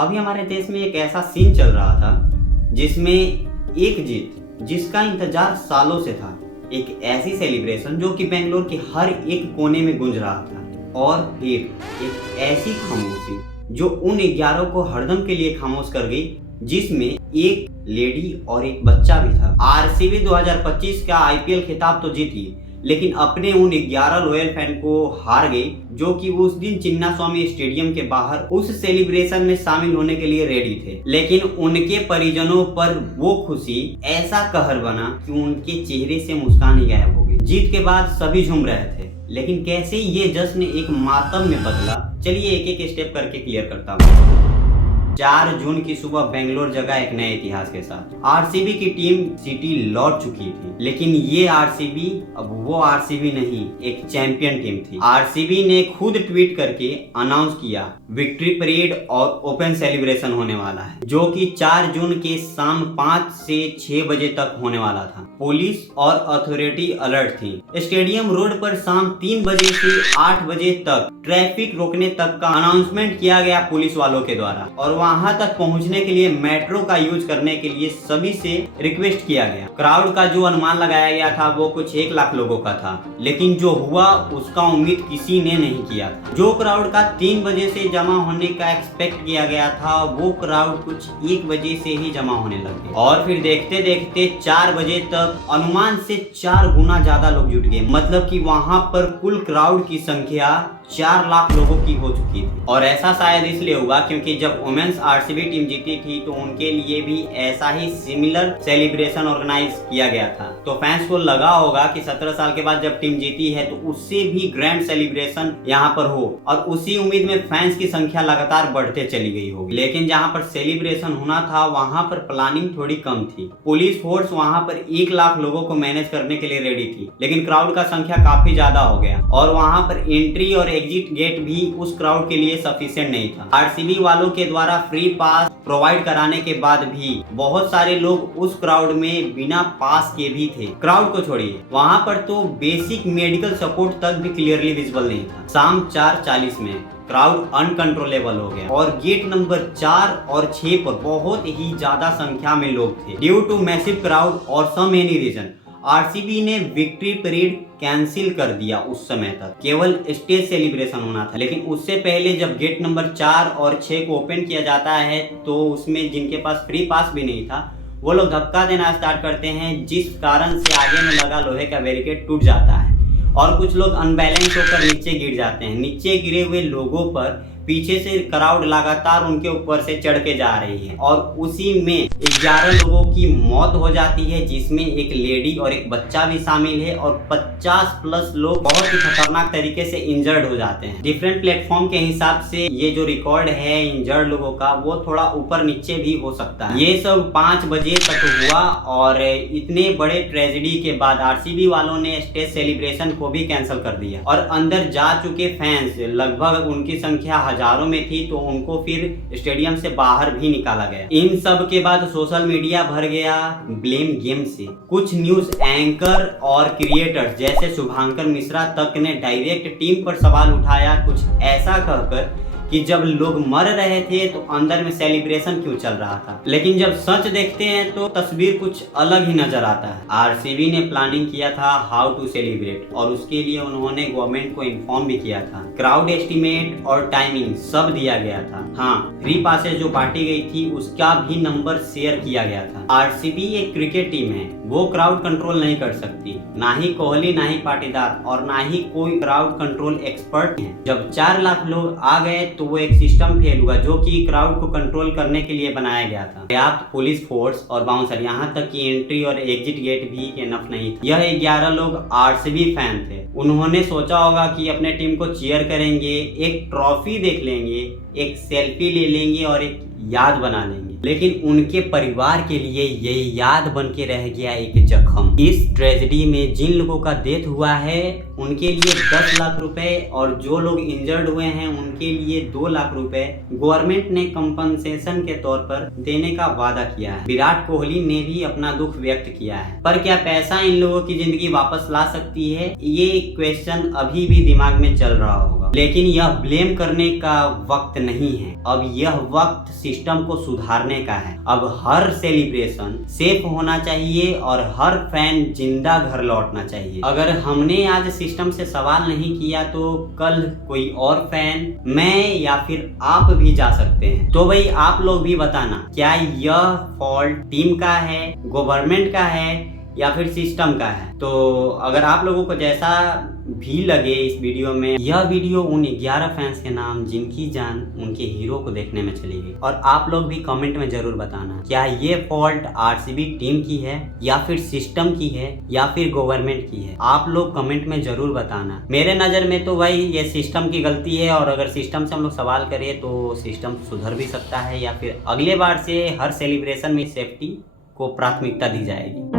अभी हमारे देश में एक ऐसा सीन चल रहा था जिसमें एक जीत जिसका इंतजार सालों से था, एक ऐसी सेलिब्रेशन जो कि बेंगलोर के हर एक कोने में गूंज रहा था, और फिर एक ऐसी खामोशी जो उन 11 को हरदम के लिए खामोश कर गई, जिसमें एक लेडी और एक बच्चा भी था। आरसीबी 2025 का आईपीएल खिताब तो जीती, लेकिन अपने उन 11 लॉयल फैन को हार गई, जो कि उस दिन चिन्नास्वामी स्टेडियम के बाहर उस सेलिब्रेशन में शामिल होने के लिए रेडी थे। लेकिन उनके परिजनों पर वो खुशी ऐसा कहर बना कि उनके चेहरे से मुस्कान ही गायब हो गई। जीत के बाद सभी झूम रहे थे, लेकिन कैसे ये जश्न एक मातम में बदला, चलिए एक एक स्टेप करके क्लियर करता हूँ। 4 जून की सुबह बेंगलोर जगा एक नए इतिहास के साथ। आरसीबी की टीम सिटी लौट चुकी थी, लेकिन ये आरसीबी अब वो आरसीबी नहीं, एक चैंपियन टीम थी। आरसीबी ने खुद ट्वीट करके अनाउंस किया विक्ट्री परेड और ओपन सेलिब्रेशन होने वाला है, जो कि 4 जून के शाम 5 से 6 बजे तक होने वाला था। पुलिस और अथॉरिटी अलर्ट थी। स्टेडियम रोड पर शाम 3 बजे से 8 बजे तक ट्रैफिक रोकने तक का अनाउंसमेंट किया गया पुलिस वालों के द्वारा, और वहां तक पहुंचने के लिए मेट्रो का यूज करने के लिए सभी से रिक्वेस्ट किया गया। क्राउड का जो अनुमान लगाया गया था वो कुछ 1 लाख लोगों का था, लेकिन जो हुआ उसका उम्मीद किसी ने नहीं किया था। जो क्राउड का 3 बजे से जमा होने का एक्सपेक्ट किया गया था, वो क्राउड कुछ 1 बजे से ही जमा होने लगे, और फिर देखते देखते 4 बजे तक अनुमान से 4 गुना ज्यादा लोग जुट गए। मतलब कि वहां पर कुल क्राउड की संख्या 4 लाख लोगों की हो चुकी थी। और ऐसा शायद इसलिए हुआ क्योंकि जब वुमेन्स आरसीबी टीम जीती थी तो उनके लिए भी ऐसा ही सिमिलर सेलिब्रेशन ऑर्गेनाइज किया गया था। तो फैंस को लगा होगा कि 17 साल के बाद जब टीम जीती है तो उससे भी ग्रैंड सेलिब्रेशन यहाँ पर हो, और उसी उम्मीद में फैंस की संख्या लगातार बढ़ते चली गई होगी। लेकिन जहाँ पर सेलिब्रेशन होना था वहाँ पर प्लानिंग थोड़ी कम थी। पुलिस फोर्स वहाँ पर 1 लाख लोगों को मैनेज करने के लिए रेडी थी, लेकिन क्राउड का संख्या काफी ज्यादा हो गया, और वहाँ पर एंट्री और एग्जिट गेट भी उस क्राउड के लिए सफिशिएंट नहीं था। आरसीबी वालों के द्वारा फ्री पास प्रोवाइड कराने के बाद भी बहुत सारे लोग उस क्राउड में बिना पास के भी थे। क्राउड को छोड़िए, वहां पर तो बेसिक मेडिकल सपोर्ट तक भी क्लियरली विजिबल नहीं था। शाम 4:40 में क्राउड अनकंट्रोलेबल हो गया, और गेट नंबर 4 और 6 पर बहुत ही ज्यादा संख्या में लोग थे। ड्यू टू मैसिव क्राउड और सम एनी रीजन, आरसीबी ने विक्ट्री परेड कैंसिल कर दिया। उस समय तक केवल स्टेज सेलिब्रेशन होना था, लेकिन उससे पहले जब गेट नंबर 4 और 6 को ओपन किया जाता है तो उसमें जिनके पास फ्री पास भी नहीं था वो लोग धक्का देना स्टार्ट करते हैं, जिस कारण से आगे में लगा लोहे का बैरिकेड टूट जाता है, और कुछ लोग अनबैलेंस होकर नीचे गिर जाते हैं। नीचे गिरे हुए लोगों पर पीछे से क्राउड लगातार उनके ऊपर से चढ़ के जा रही है, और उसी में 11 लोगों की मौत हो जाती है, जिसमें एक लेडी और एक बच्चा भी शामिल है, और 50+ लोग बहुत ही खतरनाक तरीके से इंजर्ड हो जाते हैं। डिफरेंट प्लेटफॉर्म के हिसाब से ये जो रिकॉर्ड है इंजर्ड लोगों का वो थोड़ा ऊपर नीचे भी हो सकता है। ये सब 5 बजे तक हुआ, और इतने बड़े ट्रेजेडी के बाद आरसीबी वालों ने स्टेज सेलिब्रेशन को भी कैंसिल कर दिया, और अंदर जा चुके फैंस लगभग उनकी संख्या हजारों में थी, तो उनको फिर स्टेडियम से बाहर भी निकाला गया। इन सब के बाद सोशल मीडिया भर गया ब्लेम गेम से। कुछ न्यूज एंकर और क्रिएटर्स जैसे शुभांकर मिश्रा तक ने डायरेक्ट टीम पर सवाल उठाया, कुछ ऐसा कहकर कि जब लोग मर रहे थे तो अंदर में सेलिब्रेशन क्यों चल रहा था। लेकिन जब सच देखते हैं तो तस्वीर कुछ अलग ही नजर आता है। आरसीबी ने प्लानिंग किया था हाउ टू सेलिब्रेट, और उसके लिए उन्होंने गवर्नमेंट को इन्फॉर्म भी किया था। क्राउड एस्टिमेट और टाइमिंग सब दिया गया था। हाँ, फ्री पासेज जो बांटी गई थी उसका भी नंबर शेयर किया गया था। आरसीबी एक क्रिकेट टीम है, वो क्राउड कंट्रोल नहीं कर सकती, ना ही कोहली, ना ही पाटीदार, और ना ही कोई क्राउड कंट्रोल एक्सपर्ट है। जब 4 लाख लोग आ गए तो वो एक सिस्टम फेल हुआ जो कि क्राउड को कंट्रोल करने के लिए बनाया गया था। पर्याप्त पुलिस फोर्स और बाउंसर, यहाँ तक कि एंट्री और एग्जिट गेट भी इनफ नहीं था। यह 11 लोग आरसीबी फैन थे। उन्होंने सोचा होगा कि अपने टीम को चीयर करेंगे, एक ट्रॉफी देख लेंगे, एक सेल्फी ले लेंगे और एक याद बना लेंगे, लेकिन उनके परिवार के लिए ये याद बन के रह गया एक जख्म। इस ट्रेजेडी में जिन लोगों का डेथ हुआ है उनके लिए 10 लाख रुपए, और जो लोग इंजर्ड हुए हैं उनके लिए 2 लाख रुपए गवर्नमेंट ने कंपनसेशन के तौर पर देने का वादा किया है। विराट कोहली ने भी अपना दुख व्यक्त किया है, पर क्या पैसा इन लोगों की जिंदगी वापस ला सकती है, ये क्वेश्चन अभी भी दिमाग में चल रहा होगा। लेकिन यह ब्लेम करने का वक्त नहीं है, अब यह वक्त सिस्टम को सुधारने का है। अब हर सेलिब्रेशन सेफ होना चाहिए और हर फैन जिंदा घर लौटना चाहिए। अगर हमने आज सिस्टम से सवाल नहीं किया तो कल कोई और फैन, मैं या फिर आप भी जा सकते हैं। तो भाई आप लोग भी बताना, क्या यह फॉल्ट टीम का है, गवर्नमेंट का है या फिर सिस्टम का है। तो अगर आप लोगों को जैसा भी लगे इस वीडियो में, यह वीडियो उन 11 फैंस के नाम जिनकी जान उनके हीरो को देखने में चली गई। और आप लोग भी कमेंट में जरूर बताना, क्या ये फॉल्ट आरसीबी टीम की है या फिर सिस्टम की है या फिर गवर्नमेंट की है। आप लोग कमेंट में जरूर बताना। मेरे नजर में तो भाई ये सिस्टम की गलती है, और अगर सिस्टम से हम लोग सवाल करें तो सिस्टम सुधर भी सकता है, या फिर अगले बार से हर सेलिब्रेशन में सेफ्टी को प्राथमिकता दी जाएगी।